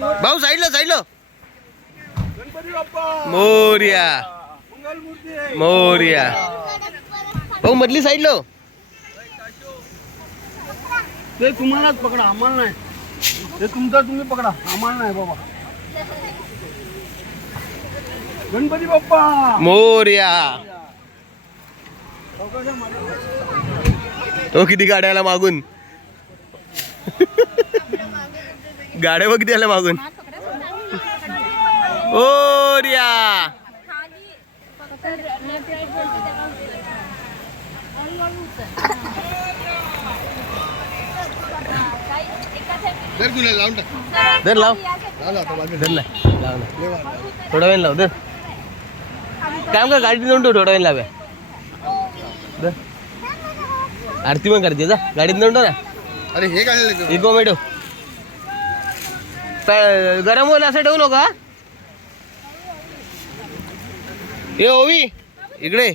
भाऊ साईडला साईडला मोर्या मोर्या भाऊ मधली साईडला ते तुम्हालाच पकडा आम्हाला नाही ते तुमचा तुम्ही पकडा आम्हाला नाही बाबा गणपती बाप्पा मोर्या तो किती गाड्या आला मागून गाड्या बघ किती आल्या मागून ओर्या धर लाव धर ना थोडा वेळ लाव धर काम कर गाडी देऊन ठेव थोडा वेळ लाव्या आरती पण करते जा गाडीत नेऊन ठेव ना. अरे हे काय इको मेटो गरम होईल असं ठेवू नका. ये ओवी इकडे